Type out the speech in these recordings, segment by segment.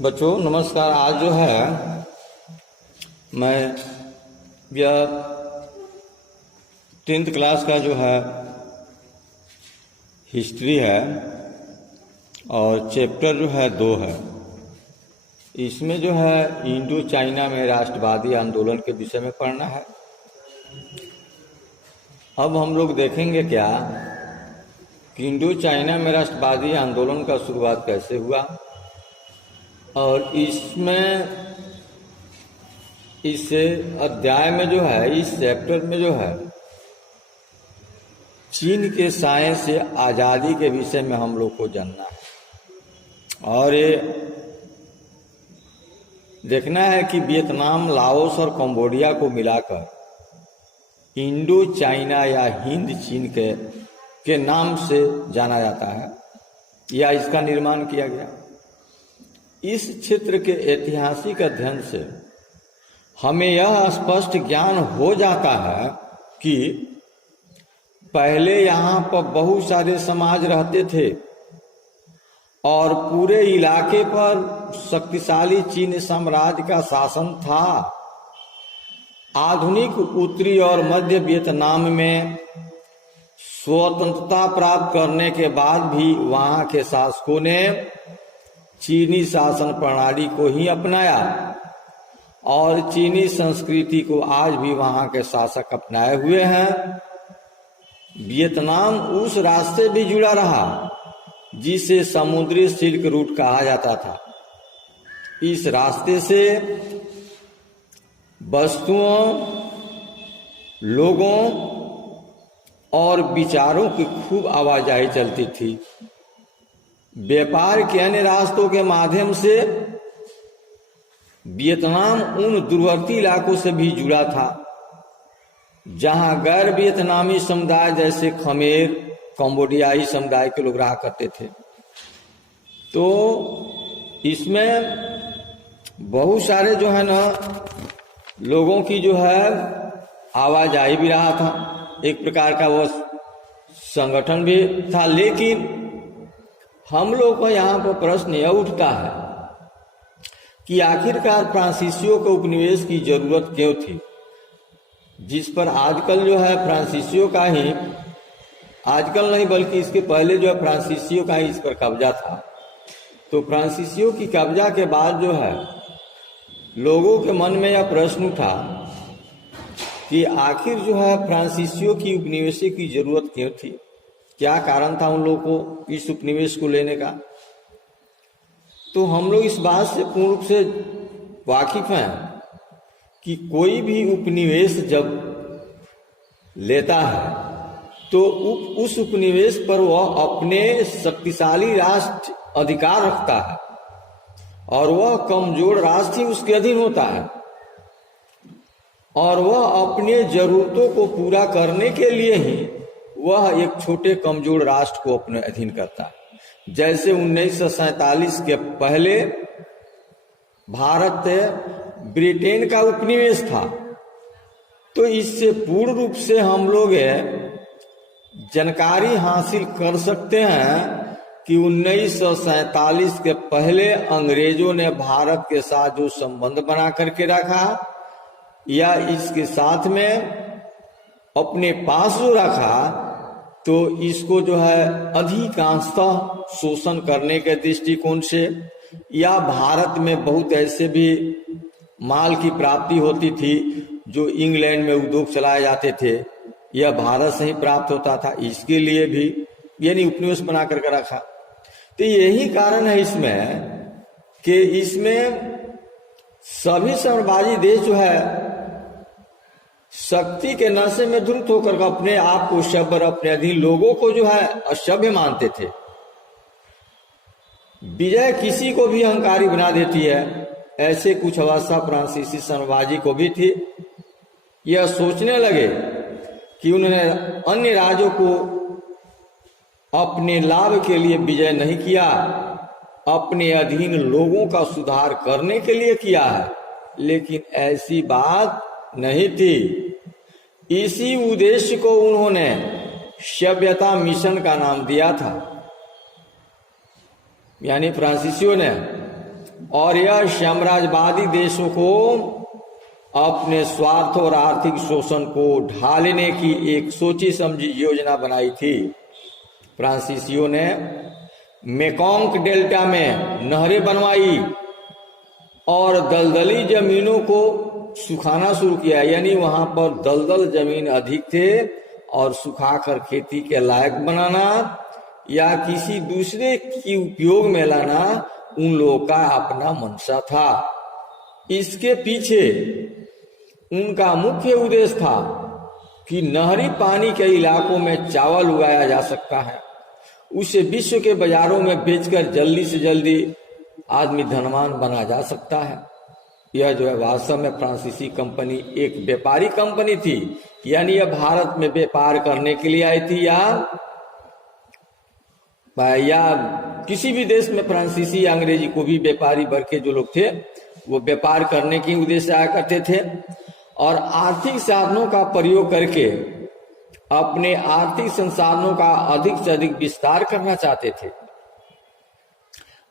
बच्चों नमस्कार। आज जो है मैं यह 10th क्लास का जो है हिस्ट्री है और चैप्टर जो है 2 है। इसमें जो है इंडो चाइना में राष्ट्रवादी आंदोलन के विषय में पढ़ना है। अब हम लोग देखेंगे क्या कि इंडो चाइना में राष्ट्रवादी आंदोलन का शुरुआत कैसे हुआ और इसमें इस अध्याय में जो है, इस चैप्टर में जो है चीन के साए से आज़ादी के विषय में हम लोग को जानना है और ये देखना है कि वियतनाम, लाओस और कंबोडिया को मिलाकर इंडो चाइना या हिंद चीन के नाम से जाना जाता है या इसका निर्माण किया गया। इस क्षेत्र के ऐतिहासिक अध्ययन से हमें यह स्पष्ट ज्ञान हो जाता है कि पहले यहाँ पर बहुत सारे समाज रहते थे और पूरे इलाके पर शक्तिशाली चीन साम्राज्य का शासन था। आधुनिक उत्तरी और मध्य वियतनाम में स्वतंत्रता प्राप्त करने के बाद भी वहाँ के शासकों ने चीनी शासन प्रणाली को ही अपनाया और चीनी संस्कृति को आज भी वहाँ के शासक अपनाए हुए हैं। वियतनाम उस रास्ते भी जुड़ा रहा जिसे समुद्री सिल्क रूट कहा जाता था। इस रास्ते से वस्तुओं, लोगों और विचारों की खूब आवाजाही चलती थी। व्यापार के अन्य रास्तों के माध्यम से वियतनाम उन दूरवर्ती इलाकों से भी जुड़ा था जहां गैर वियतनामी समुदाय जैसे खमेर, कंबोडियाई समुदाय के लोग रहा करते थे। तो इसमें बहुत सारे जो है ना लोगों की जो है आवाजाही भी रहा था, एक प्रकार का वो संगठन भी था। लेकिन हम लोग को यहाँ पर प्रश्न यह उठता है कि आखिरकार फ्रांसीसियों को उपनिवेश की जरूरत क्यों थी, जिस पर आजकल जो है फ्रांसीसियों का ही, आजकल नहीं बल्कि इसके पहले जो है फ्रांसीसियों का ही इस पर कब्जा था। तो फ्रांसीसियों की कब्जा के बाद जो है लोगों के मन में यह प्रश्न उठा कि आखिर जो है फ्रांसीसियों की उपनिवेश की जरूरत क्यों थी, क्या कारण था उन लोगों को इस उपनिवेश को लेने का। तो हम लोग इस बात से पूर्ण रूप से वाकिफ हैं कि कोई भी उपनिवेश जब लेता है तो उस उपनिवेश पर वह अपने शक्तिशाली राष्ट्र अधिकार रखता है और वह कमजोर राष्ट्र ही उसके अधीन होता है और वह अपने जरूरतों को पूरा करने के लिए ही वह एक छोटे कमजोर राष्ट्र को अपने अधीन करता है। जैसे 1947 के पहले भारत ब्रिटेन का उपनिवेश था। तो इससे पूर्ण रूप से हम लोग जानकारी हासिल कर सकते हैं कि 1947 के पहले अंग्रेजों ने भारत के साथ जो संबंध बना करके रखा या इसके साथ में अपने पास जो रखा, तो इसको जो है अधिकांशतः शोषण करने के दृष्टिकोण से या भारत में बहुत ऐसे भी माल की प्राप्ति होती थी जो इंग्लैंड में उद्योग चलाए जाते थे, यह भारत से ही प्राप्त होता था, इसके लिए भी यानी उपनिवेश बना करके रखा। तो यही कारण है इसमें कि इसमें सभी साम्राज्यवादी देश जो है शक्ति के नशे में धुत होकर अपने आप को सभ्य, अपने अधीन लोगों को जो है असभ्य मानते थे। विजय किसी को भी अहंकारी बना देती है, ऐसे कुछ अवस्था फ्रांसीसी साम्राज्य को भी थी। यह सोचने लगे कि उन्होंने अन्य राज्यों को अपने लाभ के लिए विजय नहीं किया, अपने अधीन लोगों का सुधार करने के लिए किया है। लेकिन ऐसी बात नहीं थी। इसी उद्देश्य को उन्होंने सभ्यता मिशन का नाम दिया था। यानी फ्रांसीसियों ने और यह साम्राज्यवादी देशों को अपने स्वार्थ और आर्थिक शोषण को ढालने की एक सोची समझी योजना बनाई थी। फ्रांसीसियों ने मेकोंग डेल्टा में नहरें बनवाई और दलदली जमीनों को सुखाना शुरू किया, यानी वहां पर दलदल जमीन अधिक थे और सुखाकर खेती के लायक बनाना या किसी दूसरे की उपयोग में लाना उन लोगों का अपना मंशा था। इसके पीछे उनका मुख्य उद्देश्य था कि नहरी पानी के इलाकों में चावल उगाया जा सकता है, उसे विश्व के बाजारों में बेचकर जल्दी से जल्दी आदमी धनवान बना जा सकता है। यह जो है वास्तव में फ्रांसीसी कंपनी एक व्यापारी कंपनी थी, यानी यह भारत में व्यापार करने के लिए आई थी या किसी भी देश में फ्रांसीसी या अंग्रेजी को भी व्यापारी वर्ग के जो लोग थे वो व्यापार करने के उद्देश्य आया करते थे और आर्थिक साधनों का प्रयोग करके अपने आर्थिक संसाधनों का अधिक से अधिक विस्तार करना चाहते थे।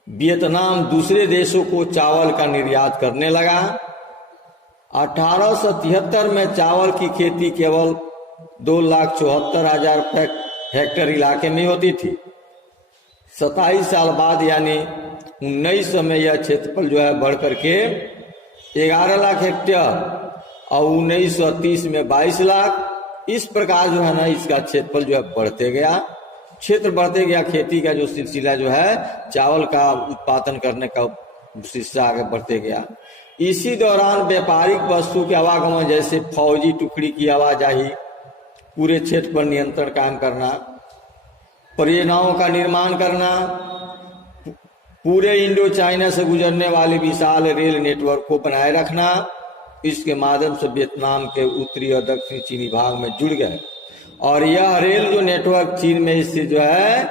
वियतनाम दूसरे देशों को चावल का निर्यात करने लगा। 1873 में चावल की खेती केवल 2,74,000 हेक्टेयर इलाके में होती थी। 27 साल बाद यानी 1900 में यह क्षेत्रफल जो है बढ़ करके 11 लाख हेक्टेयर और 1930 में 22 लाख, इस प्रकार जो है ना इसका क्षेत्रफल जो है बढ़ते गया, क्षेत्र बढ़ते गया। खेती का जो सिलसिला जो है चावल का उत्पादन करने का सिलसिला आगे बढ़ते गया। इसी दौरान व्यापारिक वस्तु के आवागमन जैसे फौजी टुकड़ी की आवाजाही, पूरे क्षेत्र पर नियंत्रण कायम करना, परियोजनाओं का निर्माण करना, पूरे इंडो चाइना से गुजरने वाले विशाल रेल नेटवर्क को बनाए रखना, इसके माध्यम से वियतनाम के उत्तरी और दक्षिणी चीनी भाग में जुड़ गए। और यह रेल जो नेटवर्क चीन में स्थित जो है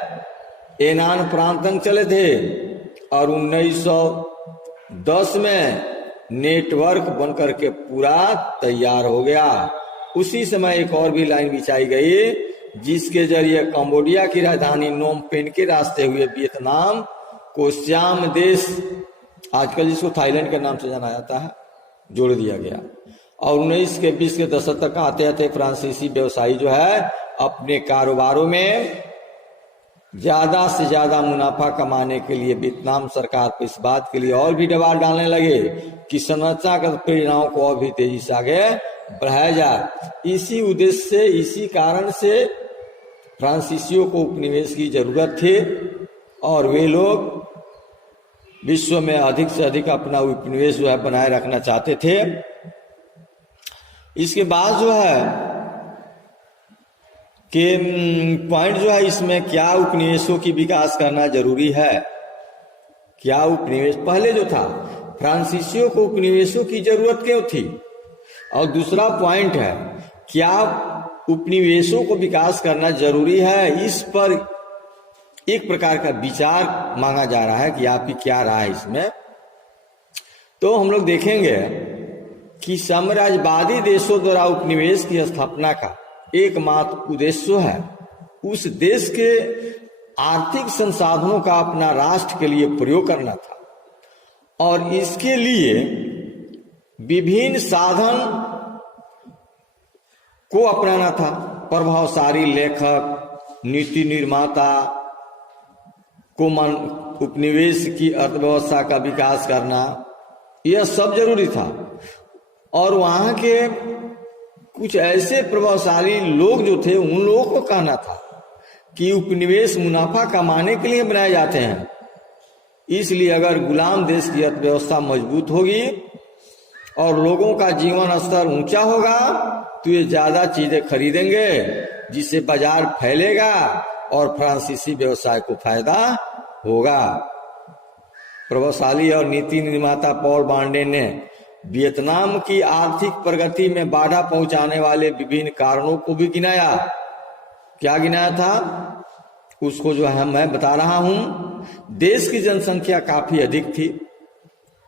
एनान प्रांत तक चले थे और 1910 में नेटवर्क बनकर के पूरा तैयार हो गया। उसी समय एक और भी लाइन बिछाई गई जिसके जरिए कंबोडिया की राजधानी नोम पेन के रास्ते हुए वियतनाम को श्याम देश, आजकल जिसको थाईलैंड के नाम से जाना जाता है, जोड़ दिया गया। और 19 के 20 के दशक तक आते आते फ्रांसीसी व्यवसायी जो है अपने कारोबारों में ज्यादा से ज्यादा मुनाफा कमाने के लिए वियतनाम सरकार को इस बात के लिए और भी दबाव डालने लगे कि संरचनागत परियोजनाओं को और भी तेजी से आगे बढ़ाया जाए। इसी उद्देश्य से, इसी कारण से फ्रांसीसियों को उपनिवेश की जरूरत थी और वे लोग विश्व में अधिक से अधिक अपना उपनिवेश जो है बनाए रखना चाहते थे। इसके बाद जो है कि पॉइंट जो है इसमें क्या उपनिवेशों की विकास करना जरूरी है, क्या उपनिवेश पहले जो था फ्रांसीसियों को उपनिवेशों की जरूरत क्यों थी, और दूसरा पॉइंट है क्या उपनिवेशों को विकास करना जरूरी है। इस पर एक प्रकार का विचार मांगा जा रहा है कि आपकी क्या राय है इसमें। तो हम लोग देखेंगे कि साम्राज्यवादी देशों द्वारा उपनिवेश की स्थापना का एकमात्र उद्देश्य है उस देश के आर्थिक संसाधनों का अपना राष्ट्र के लिए प्रयोग करना था और इसके लिए विभिन्न साधन को अपनाना था। प्रभावशाली लेखक, नीति निर्माता को उपनिवेश की अर्थव्यवस्था का विकास करना, यह सब जरूरी था। और वहां के कुछ ऐसे प्रभावशाली लोग जो थे उन लोगों को कहना था कि उपनिवेश मुनाफा कमाने के लिए बनाए जाते हैं, इसलिए अगर गुलाम देश की अर्थव्यवस्था मजबूत होगी और लोगों का जीवन स्तर ऊंचा होगा तो ये ज्यादा चीजें खरीदेंगे जिससे बाजार फैलेगा और फ्रांसीसी व्यवसाय को फायदा होगा। प्रभावशाली और नीति निर्माता पॉल बांडे ने वियतनाम की आर्थिक प्रगति में बाधा पहुंचाने वाले विभिन्न कारणों को भी गिनाया। क्या गिनाया था उसको जो है मैं बता रहा हूं। देश की जनसंख्या काफी अधिक थी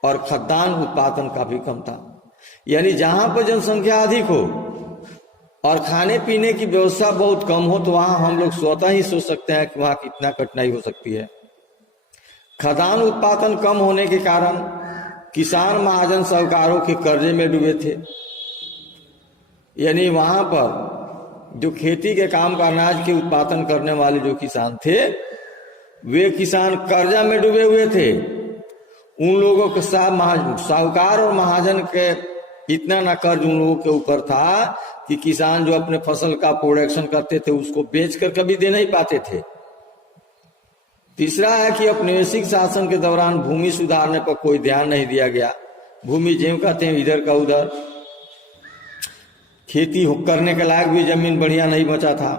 और खाद्यान्न उत्पादन काफी कम था, यानी जहां पर जनसंख्या अधिक हो और खाने पीने की व्यवस्था बहुत कम हो तो वहां हम लोग स्वतः ही सोच सकते हैं कि वहां कितना कठिनाई हो सकती है। खदान उत्पादन कम होने के कारण किसान महाजन साहूकारों के कर्जे में डूबे थे। यानी वहां पर जो खेती के काम का अनाज के उत्पादन करने वाले जो किसान थे, वे किसान कर्जा में डूबे हुए थे। उन लोगों के साथ साहूकार और महाजन के इतना ना कर्ज उन लोगों के ऊपर था कि किसान जो अपने फसल का प्रोडक्शन करते थे उसको बेचकर कभी दे नहीं पाते थे। तीसरा है कि औपनिवेशिक शासन के दौरान भूमि सुधारने पर कोई ध्यान नहीं दिया गया। भूमि ज्यों कहते हैं इधर का उधर, खेती करने के लायक भी जमीन बढ़िया नहीं बचा था।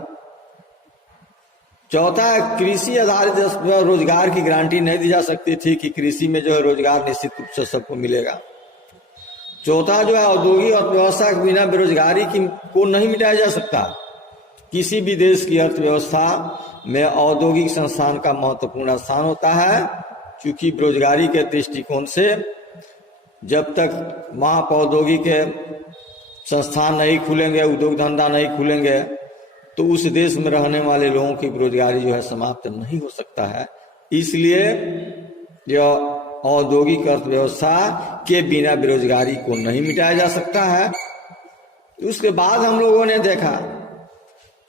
चौथा है कृषि आधारित रोजगार की गारंटी नहीं दी जा सकती थी कि कृषि में जो है रोजगार निश्चित रूप से सबको मिलेगा। चौथा जो है औद्योगिक अर्थव्यवस्था के बिना बेरोजगारी को नहीं मिटाया जा सकता। किसी भी देश की अर्थव्यवस्था में औद्योगिक संस्थान का महत्वपूर्ण स्थान होता है, क्योंकि बेरोजगारी के दृष्टिकोण से जब तक वहां पर औद्योगिक संस्थान नहीं खुलेंगे, उद्योग धंधा नहीं खुलेंगे, तो उस देश में रहने वाले लोगों की बेरोजगारी जो है समाप्त नहीं हो सकता है। इसलिए यह औद्योगिक अर्थव्यवस्था के बिना बेरोजगारी को नहीं मिटाया जा सकता है। उसके बाद हम लोगों ने देखा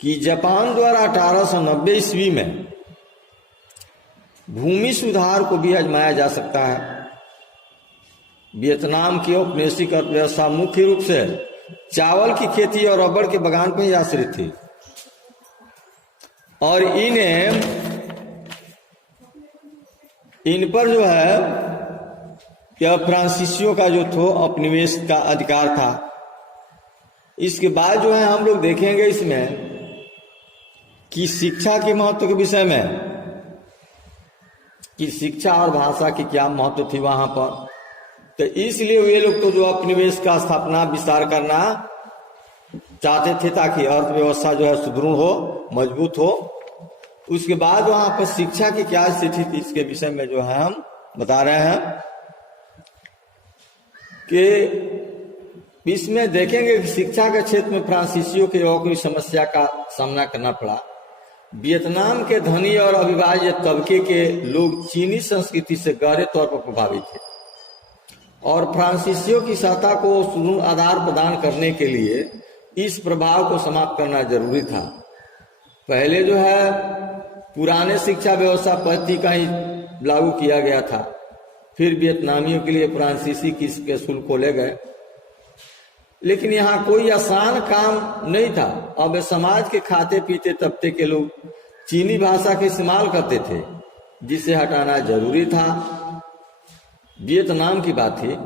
कि जापान द्वारा 1890 ईस्वी में भूमि सुधार को भी आजमाया जा सकता है। वियतनाम की औपनिवेशिक अर्थव्यवस्था मुख्य रूप से चावल की खेती और रबड़ के बागान पर ही आश्रित थी, और इन पर जो है क्या फ्रांसीसियों का जो थो उपनिवेश का अधिकार था। इसके बाद जो है हम लोग देखेंगे इसमें कि शिक्षा के महत्व के विषय में, कि शिक्षा और भाषा की क्या महत्व थी वहां पर। तो इसलिए वे लोग तो जो उपनिवेश का स्थापना विस्तार करना चाहते थे ताकि अर्थव्यवस्था जो है सुदृढ़ हो, मजबूत हो। उसके बाद वहां पर शिक्षा की क्या स्थिति थी इसके विषय में जो है हम बता रहे हैं कि इसमें देखेंगे कि शिक्षा के क्षेत्र में फ्रांसीसियों के युवाओं की समस्या का सामना करना पड़ा। वियतनाम के धनी और अविभाज्य तबके के लोग चीनी संस्कृति से गहरे तौर पर प्रभावित थे, और फ्रांसीसियों की सत्ता को सुदृढ़ आधार प्रदान करने के लिए इस प्रभाव को समाप्त करना जरूरी था। पहले जो है पुराने शिक्षा व्यवस्था पद्धति का ही लागू किया गया था, फिर वियतनामियों के लिए फ्रांसीसी की स्कूल खोले गए, लेकिन यहाँ कोई आसान काम नहीं था। अब समाज के खाते पीते तबके के लोग चीनी भाषा का इस्तेमाल करते थे, जिसे हटाना जरूरी था। वियतनाम की बात थी,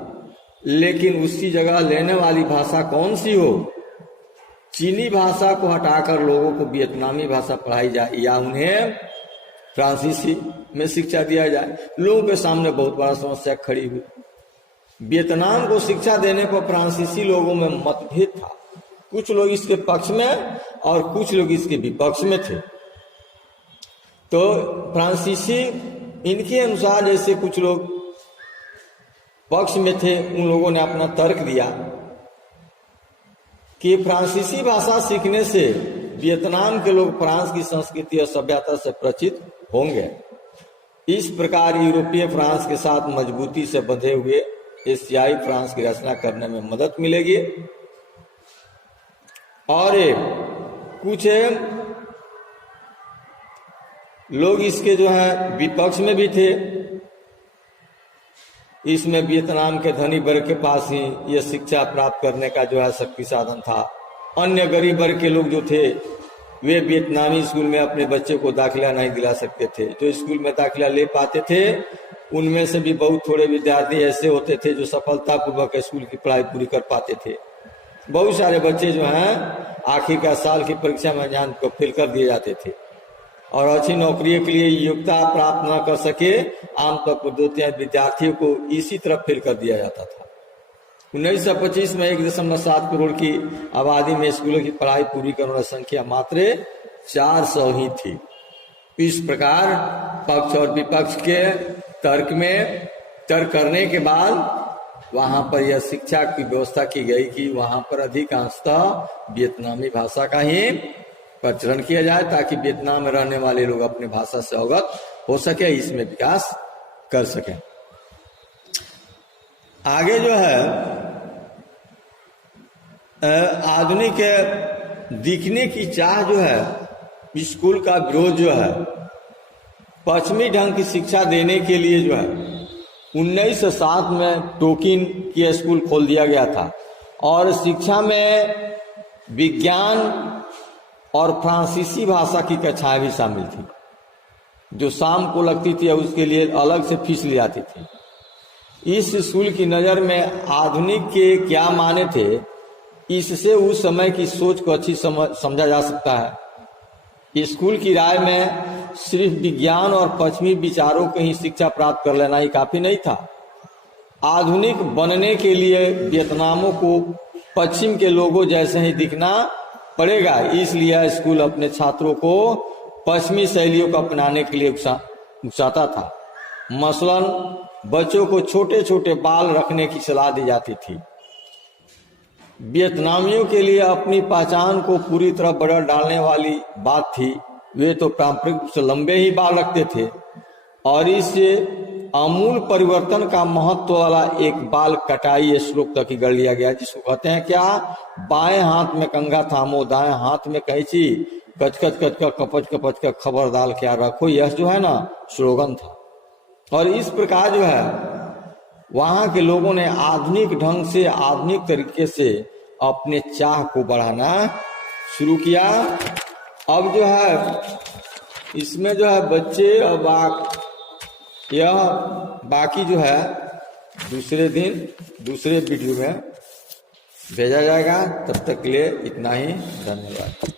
लेकिन उसकी जगह लेने वाली भाषा कौन सी हो? चीनी भाषा को हटाकर लोगों को वियतनामी भाषा पढ़ाई जाए या उन्हें फ्रांसीसी में शिक्षा दिया जाए। लोगों के सामने बहुत बड़ा समस्या खड़ी हुई। वियतनाम को शिक्षा देने पर फ्रांसीसी लोगों में मतभेद था। कुछ लोग इसके पक्ष में और कुछ लोग इसके विपक्ष में थे। तो फ्रांसीसी इनके अनुसार जैसे कुछ लोग पक्ष में थे, उन लोगों ने अपना तर्क दिया कि फ्रांसीसी भाषा सीखने से वियतनाम के लोग फ्रांस की संस्कृति और सभ्यता से परिचित होंगे। इस प्रकार यूरोपीय फ्रांस के साथ मजबूती से बंधे हुए एशियाई फ्रांस की रचना करने में मदद मिलेगी। और कुछ लोग इसके जो है विपक्ष में भी थे। इसमें वियतनाम के धनी वर्ग के पास ही यह शिक्षा प्राप्त करने का जो है शक्ति साधन था। अन्य गरीब वर्ग के लोग जो थे वे वियतनामी स्कूल में अपने बच्चे को दाखिला नहीं दिला सकते थे। जो स्कूल में दाखिला ले पाते थे उनमें से भी बहुत थोड़े विद्यार्थी ऐसे होते थे जो सफलतापूर्वक स्कूल की पढ़ाई पूरी कर पाते थे। बहुत सारे बच्चे जो हैं आखिर का साल की परीक्षा में जान को फेल कर दिए जाते थे और अच्छी नौकरियों के लिए योग्यता प्राप्त न कर सके आमतौर पर 2-3 विद्यार्थियों को इसी तरह फेल कर दिया जाता था। 1925 में 1.7 करोड़ की आबादी में स्कूलों की पढ़ाई पूरी करने वाली संख्या मात्र 400 ही थी। इस प्रकार पक्ष और विपक्ष के तर्क करने के बाद वहां पर यह शिक्षा की व्यवस्था की गई कि वहां पर अधिकांशतः वियतनामी भाषा का ही प्रचलन किया जाए ताकि वियतनाम में रहने वाले लोग अपने भाषा से अवगत हो सके, इसमें विकास कर सकें। आगे जो है आधुनिक दिखने की चाह जो है स्कूल का विरोध जो है पश्चिमी ढंग की शिक्षा देने के लिए जो है 1907 में टोकिन की स्कूल खोल दिया गया था और शिक्षा में विज्ञान और फ्रांसीसी भाषा की कक्षाएं भी शामिल थी, जो शाम को लगती थी और उसके लिए अलग से फीस ली जाती थी। इस स्कूल की नज़र में आधुनिक के क्या माने थे, इससे उस समय की सोच को अच्छी समझा जा सकता है। स्कूल की राय में सिर्फ विज्ञान और पश्चिमी विचारों की ही शिक्षा प्राप्त कर लेना ही काफी नहीं था। आधुनिक बनने के लिए वियतनामियों को पश्चिम के लोगों जैसे ही दिखना पड़ेगा, इसलिए स्कूल अपने छात्रों को पश्चिमी शैलियों को अपनाने के लिए उकसाता था। मसलन बच्चों को छोटे छोटे बाल रखने की सलाह दी जाती थी। वियतनामियों के लिए अपनी पहचान को पूरी तरह बदल डालने वाली बात थी। वे तो पारंपरिक रूप से लंबे ही बाल रखते थे और इस आमूल परिवर्तन का महत्व वाला एक बाल कटाई श्लोक तक ही गढ़ लिया गया, जिसको कहते हैं क्या, बाएं हाथ में कंघा थामो दाएं हाथ में कैंची, कचकच कचका कपच कपच का खबरदार क्या रखो, यह जो है ना स्लोगन था। और इस प्रकार जो है वहां के लोगों ने आधुनिक ढंग से आधुनिक तरीके से अपने चाह को बढ़ाना शुरू किया। अब जो है इसमें जो है बच्चे और यह बाकी जो है दूसरे दिन दूसरे वीडियो में भेजा जाएगा। तब तक के लिए इतना ही, धन्यवाद।